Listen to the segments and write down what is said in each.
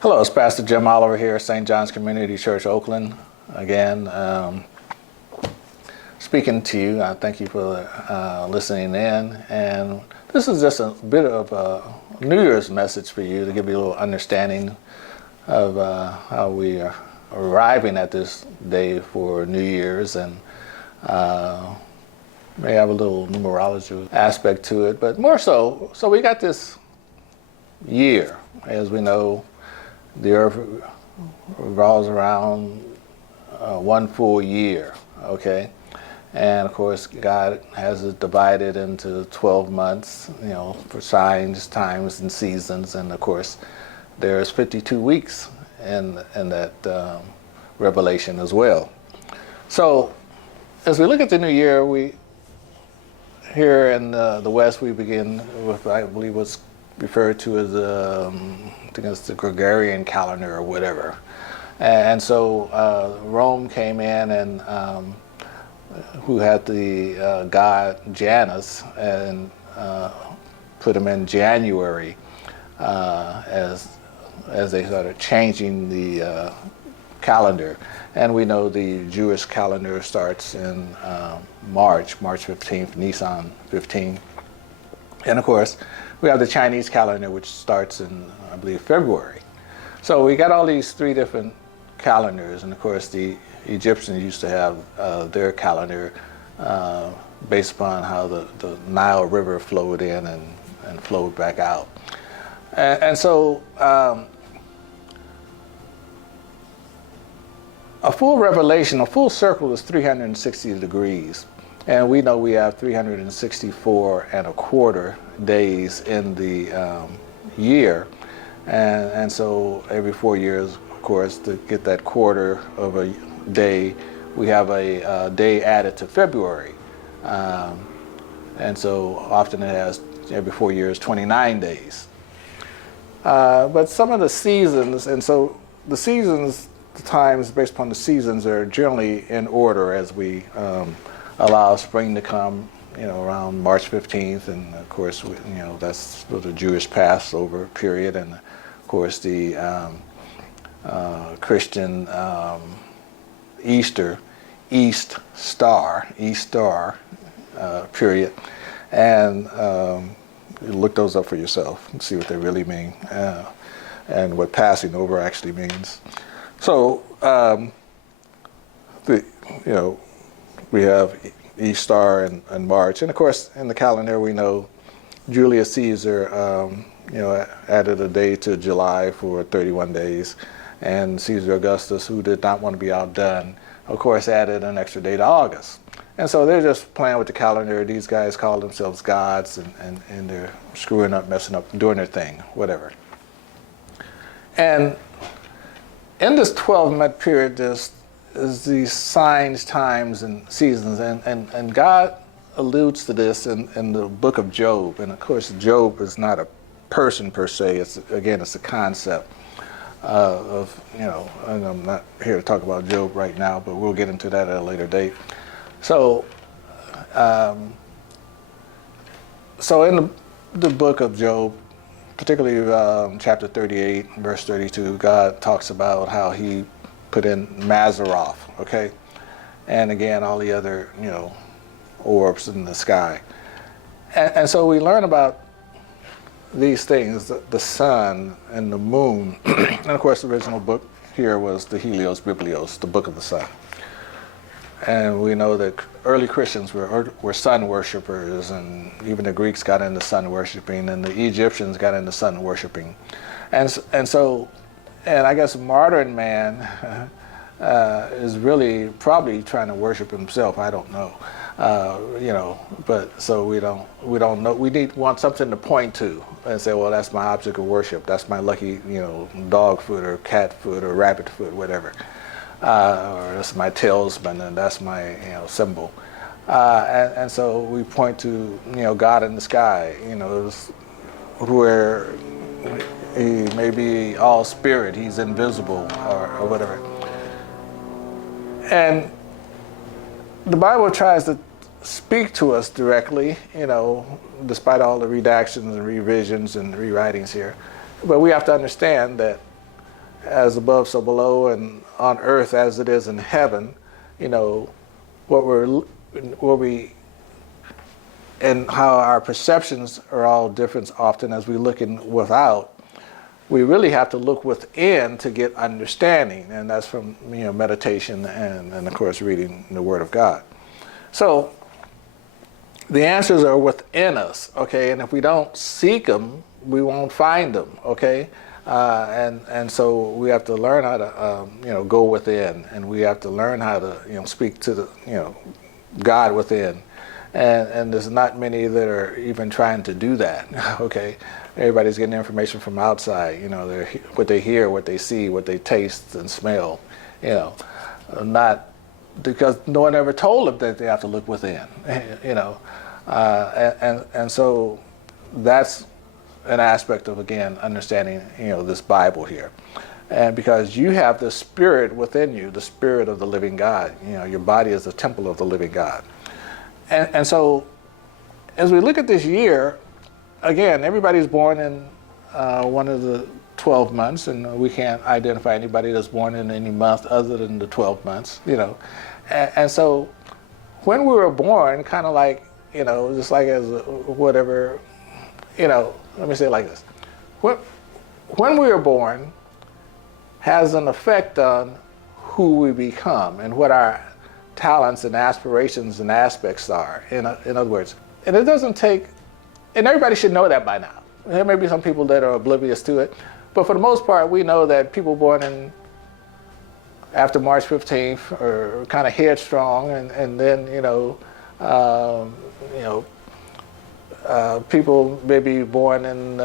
Hello, it's Pastor Jim Oliver here, St. John's Community Church, Oakland. Again, speaking to you. I thank you for listening in. And this is just a bit of a New Year's message for you to give you a little understanding of how we are arriving at this day for New Year's, and may have a little numerology aspect to it, but more so we got this year. As we know, the earth revolves around one full year, okay? And of course, God has it divided into 12 months, for signs, times, and seasons. And of course, there's 52 weeks in that revelation as well. So as we look at the new year, we here in the West, we begin with, I believe, what's referred to as I think it's the Gregorian calendar or whatever. And so Rome came in and who had the god Janus, and put him in January as they started changing the calendar. And we know the Jewish calendar starts in March 15th, Nisan 15. And of course, we have the Chinese calendar, which starts in, I believe, February. So we got all these three different calendars. And of course, the Egyptians used to have their calendar based upon how the Nile River flowed in and flowed back out. And so a full revelation, a full circle is 360 degrees. And we know we have 364 and a quarter days in the year. And so every 4 years, of course, to get that quarter of a day, we have a day added to February. And so often it has, every 4 years, 29 days. But some of the seasons, and so the seasons, the times based upon the seasons are generally in order as we allow spring to come, around March 15th, and of course, that's the Jewish Passover period, and of course the Christian Easter Star period, and look those up for yourself and see what they really mean, and what passing over actually means. So, we have Easter and March, and of course, in the calendar we know Julius Caesar, added a day to July for 31 days, and Caesar Augustus, who did not want to be outdone, of course, added an extra day to August. And so they're just playing with the calendar. These guys call themselves gods, and they're screwing up, messing up, doing their thing, whatever. And in this 12-month period, there's these signs, times, and seasons, and God alludes to this in the book of Job. And of course, Job is not a person per se. It's a concept and I'm not here to talk about Job right now, but we'll get into that at a later date. So, in the book of Job, particularly chapter 38, verse 32, God talks about how he put in Mazzaroth, okay? And again, all the other, orbs in the sky. And so we learn about these things, the sun and the moon. And of course, the original book here was the Helios Biblios, the book of the sun. And we know that early Christians were sun worshipers, and even the Greeks got into sun worshiping, and the Egyptians got into sun worshiping. And I guess modern man is really probably trying to worship himself. I don't know, But so we don't know. We want something to point to and say, well, that's my object of worship. That's my lucky, dog foot or cat foot or rabbit foot, whatever. Or that's my talisman, and that's my symbol. And so we point to God in the sky, where he may be all spirit, he's invisible or whatever. And the Bible tries to speak to us directly, despite all the redactions and revisions and rewritings here. But we have to understand that as above, so below, and on earth as it is in heaven, you know, what we and how our perceptions are all different often as we look in without. We really have to look within to get understanding, and that's from meditation and of course reading the Word of God. So the answers are within us, okay? And if we don't seek them, we won't find them, okay? And so we have to learn how to go within, and we have to learn how to speak to the God within. And there's not many that are even trying to do that, okay? Everybody's getting information from outside, what they hear, what they see, what they taste and smell, not because no one ever told them that they have to look within, and so that's an aspect of, again, understanding, this Bible here. And because you have the spirit within you, the spirit of the living God, your body is the temple of the living God. And so as we look at this year, again, everybody's born in one of the 12 months, and we can't identify anybody that's born in any month other than the 12 months, And so when we were born, kind of like, just like as whatever, let me say it like this. When we were born has an effect on who we become and what our talents and aspirations and aspects are, in other words. And it doesn't take, and everybody should know that by now. There may be some people that are oblivious to it, but for the most part, we know that people born after March 15th are kind of headstrong, and then, people maybe born in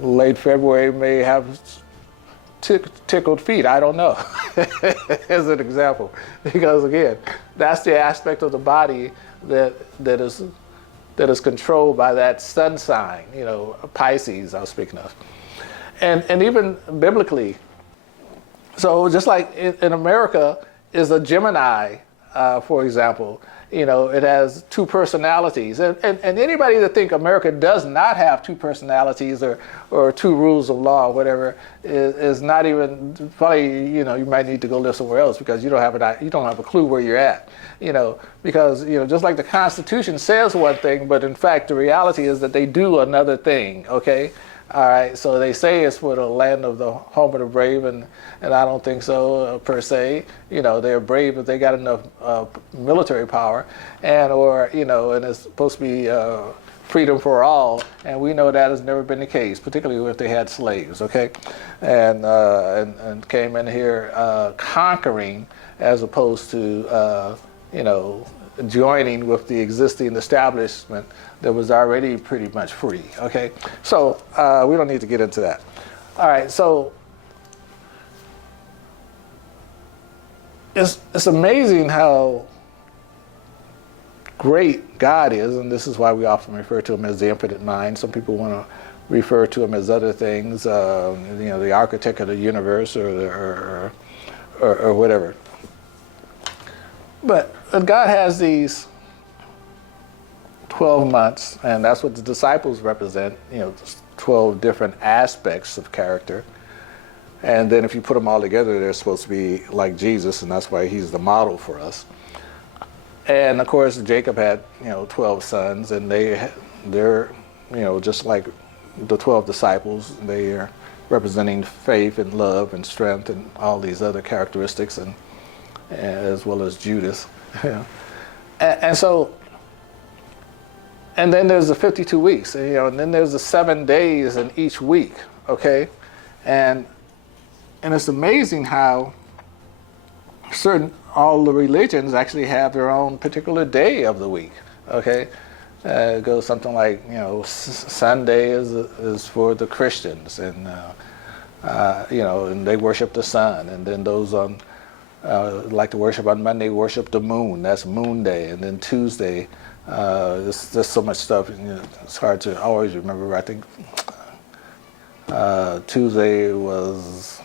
late February may have tickled feet. I don't know, as an example, because again, that's the aspect of the body that is controlled by that sun sign, Pisces I was speaking of, and even biblically. So just like in America is a Gemini, for example, it has two personalities. And anybody that think America does not have two personalities or two rules of law or whatever is not even, probably, you might need to go live somewhere else because you don't have a clue where you're at, because, just like the Constitution says one thing, but in fact the reality is that they do another thing, okay? All right, so they say it's for the land of the home of the brave, and I don't think so per se. They're brave if they got enough military power, and it's supposed to be freedom for all, and we know that has never been the case, particularly if they had slaves, okay, and came in here conquering as opposed to joining with the existing establishment that was already pretty much free, okay? So we don't need to get into that. All right, so it's amazing how great God is, and this is why we often refer to him as the infinite mind. Some people want to refer to him as other things, the architect of the universe or whatever. But God has these 12 months, and that's what the disciples represent, 12 different aspects of character. And then if you put them all together, they're supposed to be like Jesus, and that's why he's the model for us. And of course, Jacob had, 12 sons, and they're, just like the 12 disciples, they are representing faith and love and strength and all these other characteristics, and as well as Judas. And so, and then there's the 52 weeks, and then there's the 7 days in each week, okay? And it's amazing how all the religions actually have their own particular day of the week, okay? It goes something like, Sunday is for the Christians, and, and they worship the sun, and then those on like to worship on Monday, worship the moon. That's Moon Day. And then Tuesday, there's so much stuff. It's hard to always remember. I think Tuesday was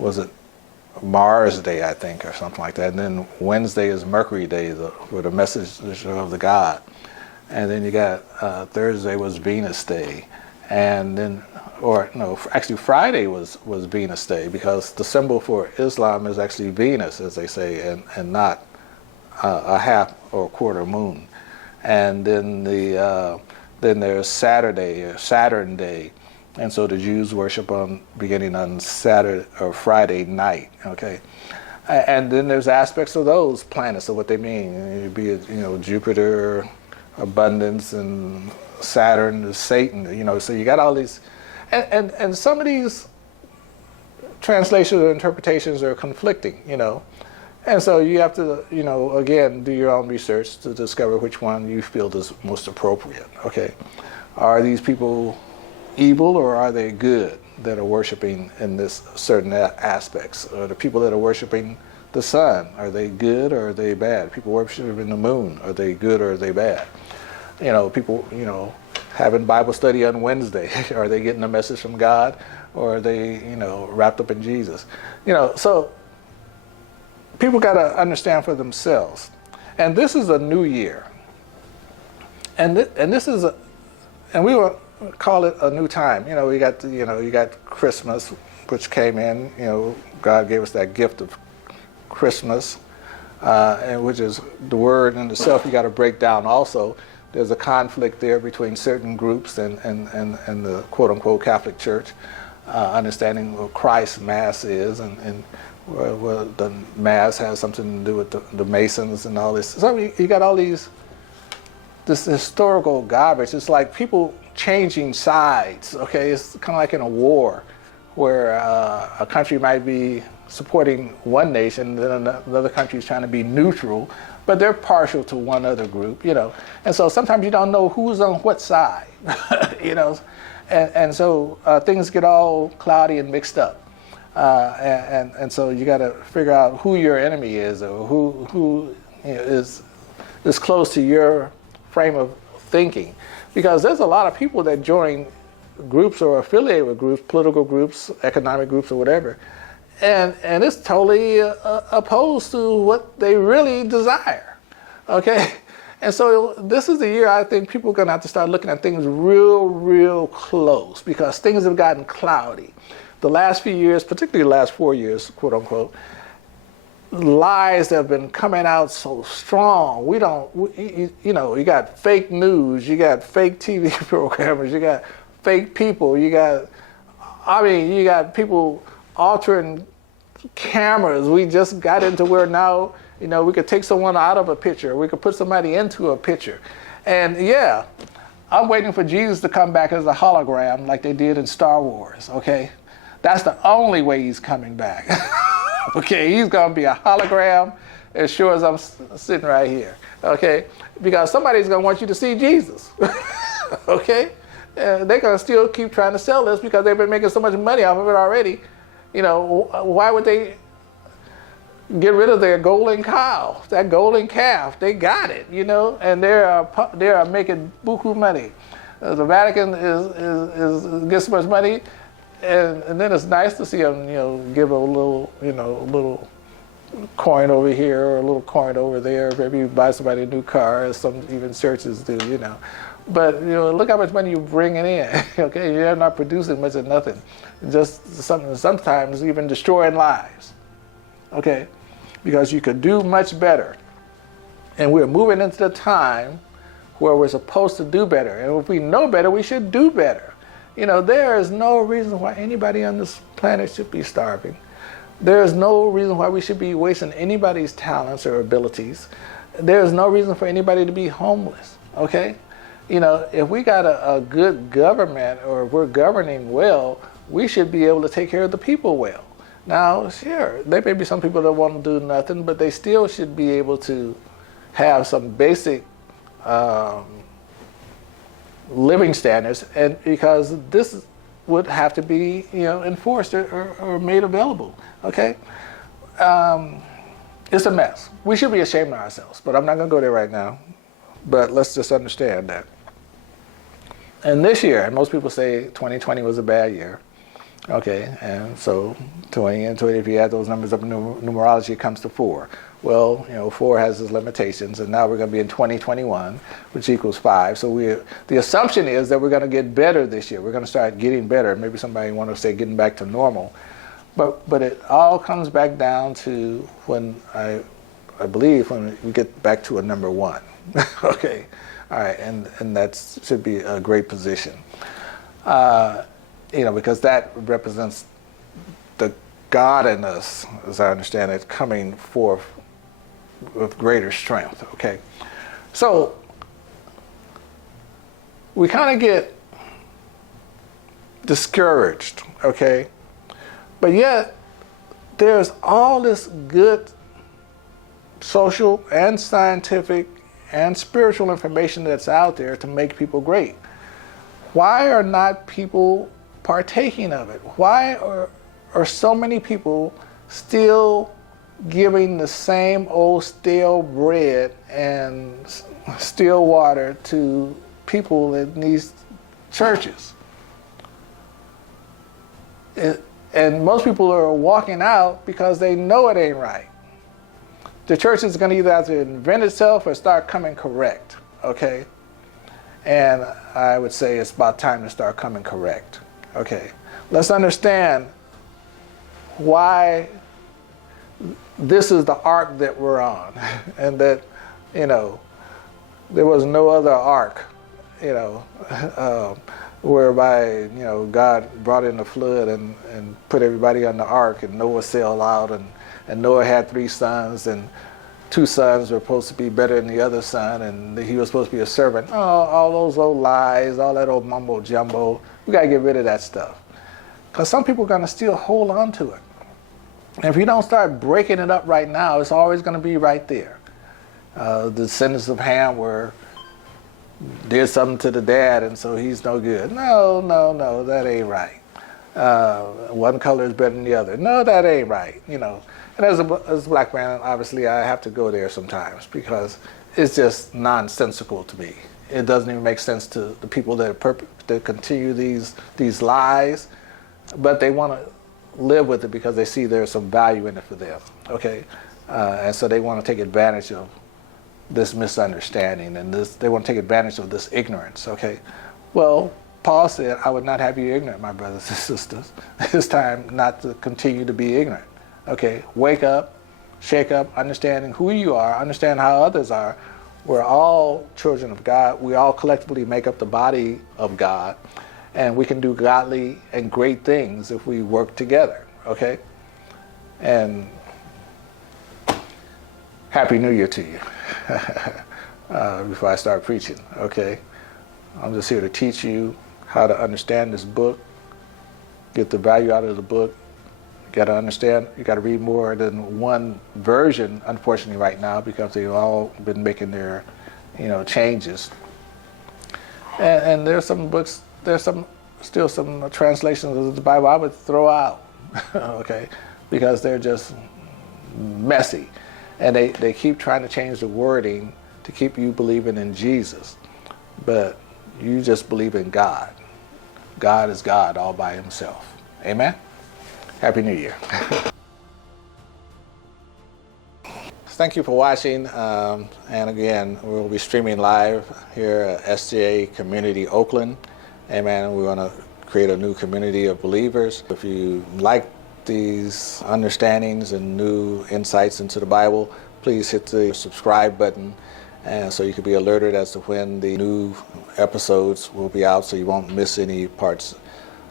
it Mars Day, I think, or something like that. And then Wednesday is Mercury Day, for the message of the God. And then you got Thursday was Venus Day. And then or no, actually Friday was Venus Day, because the symbol for Islam is actually Venus, as they say, and not a half or a quarter moon. And then then there's Saturday or Saturn Day, and so the Jews worship beginning on Saturday or Friday night. Okay, and then there's aspects of those planets of what they mean. Be it, Jupiter, abundance, and Saturn is Satan. So you got all these, and some of these translations or interpretations are conflicting. And so you have to, again, do your own research to discover which one you feel is most appropriate. Okay, are these people evil or are they good that are worshiping in this certain aspects? Or the people that are worshiping the sun, are they good or are they bad? People worshiping the moon, are they good or are they bad? People, having Bible study on Wednesday, are they getting a message from God or are they, wrapped up in Jesus? So people got to understand for themselves. And this is a new year. And this is and we will call it a new time. We got you got Christmas, which came in. God gave us that gift of Christmas, and which is the word in itself. You got to break down. Also, there's a conflict there between certain groups and the quote unquote Catholic Church, understanding what Christ's Mass is, and well, the Mass has something to do with the Masons and all this. So you got all this historical garbage. It's like people changing sides. Okay, it's kind of like in a war, where a country might be supporting one nation, then another country is trying to be neutral, but they're partial to one other group. And so sometimes you don't know who's on what side. And so things get all cloudy and mixed up. And so you got to figure out who your enemy is, or who is close to your frame of thinking, because there's a lot of people that join groups or affiliate with groups, political groups, economic groups, or whatever, and it's totally opposed to what they really desire. Okay, and so this is the year I think people are going to have to start looking at things real close, because things have gotten cloudy. The last few years, particularly the last 4 years, quote unquote, lies have been coming out so strong. You got fake news, you got fake TV programmers, you got fake people, you got people altering cameras. We just got into where now, we could take someone out of a picture, we could put somebody into a picture. And yeah, I'm waiting for Jesus to come back as a hologram like they did in Star Wars, okay? That's the only way he's coming back. Okay, he's going to be a hologram as sure as I'm sitting right here. Okay, because somebody's going to want you to see Jesus. Okay, they're going to still keep trying to sell this because they've been making so much money off of it already. Why would they get rid of their golden cow, that golden calf? They got it, and they are making buku money. The Vatican is gets so much money. And then it's nice to see them, give a little coin over here or a little coin over there. Maybe you buy somebody a new car, as some even churches do, But look how much money you're bringing in. Okay, you're not producing much of nothing, just sometimes even destroying lives. Okay, because you could do much better, and we're moving into the time where we're supposed to do better. And if we know better, we should do better. There is no reason why anybody on this planet should be starving. There is no reason why we should be wasting anybody's talents or abilities. There is no reason for anybody to be homeless, okay? If we got a good government, or if we're governing well, we should be able to take care of the people well. Now, sure, there may be some people that want to do nothing, but they still should be able to have some basic living standards, and because this would have to be enforced or made available. Okay, it's a mess. We should be ashamed of ourselves, but I'm not going to go there right now. But let's just understand that. And this year, and most people say 2020 was a bad year. Okay, and so 20 and 20, if you add those numbers up in numerology, it comes to 4. Well, 4 has its limitations, and now we're going to be in 2021, which equals 5. So the assumption is that we're going to get better this year. We're going to start getting better. Maybe somebody want to say getting back to normal. But it all comes back down to when I believe when we get back to a number 1. Okay, all right, and that should be a great position. Because that represents the God in us, as I understand it, coming forth with greater strength. Okay, so we kind of get discouraged. Okay, but yet there's all this good social and scientific and spiritual information that's out there to make people great. Why are not people partaking of it? Why are so many people still giving the same old stale bread and still water to people in these churches? And most people are walking out because they know it ain't right. The church is going to either have to invent itself or start coming correct, okay? And I would say it's about time to start coming correct, okay? Let's understand why this is the arc that we're on, and that, there was no other arc, whereby, God brought in the flood and put everybody on the ark, and Noah sailed out, and Noah had 3 sons, and 2 sons were supposed to be better than the other son, and he was supposed to be a servant. Oh, all those old lies, all that old mumbo jumbo. We got to get rid of that stuff. Because some people are going to still hold on to it. And if you don't start breaking it up right now, it's always going to be right there. The descendants of Ham did something to the dad, and so he's no good. No, that ain't right. One color is better than the other. No, that ain't right. And as a black man, obviously, I have to go there sometimes because it's just nonsensical to me. It doesn't even make sense to the people that continue these lies, but they want to live with it because they see there's some value in it for them. Okay, and so they want to take advantage of this misunderstanding, and they want to take advantage of this ignorance. Okay, well, Paul said, "I would not have you ignorant, my brothers and sisters." It's time not to continue to be ignorant. Okay, wake up, shake up, understanding who you are, understand how others are. We're all children of God. We all collectively make up the body of God, and we can do godly and great things if we work together. Okay, and Happy New Year to you. Before I start preaching, okay, I'm just here to teach you how to understand this book, get the value out of the book. You got to understand, you got to read more than one version, unfortunately, right now, because they've all been making their, changes. And there's some books, still some translations of the Bible I would throw out, okay, because they're just messy. And they keep trying to change the wording to keep you believing in Jesus. But you just believe in God. God is God all by himself. Amen? Happy New Year. Thank you for watching. And again, we'll be streaming live here at SJ Community Oakland. Amen. We want to create a new community of believers. If you like these understandings and new insights into the Bible, please hit the subscribe button, and so you can be alerted as to when the new episodes will be out, so you won't miss any parts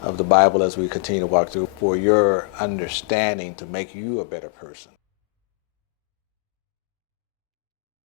of the Bible as we continue to walk through for your understanding to make you a better person.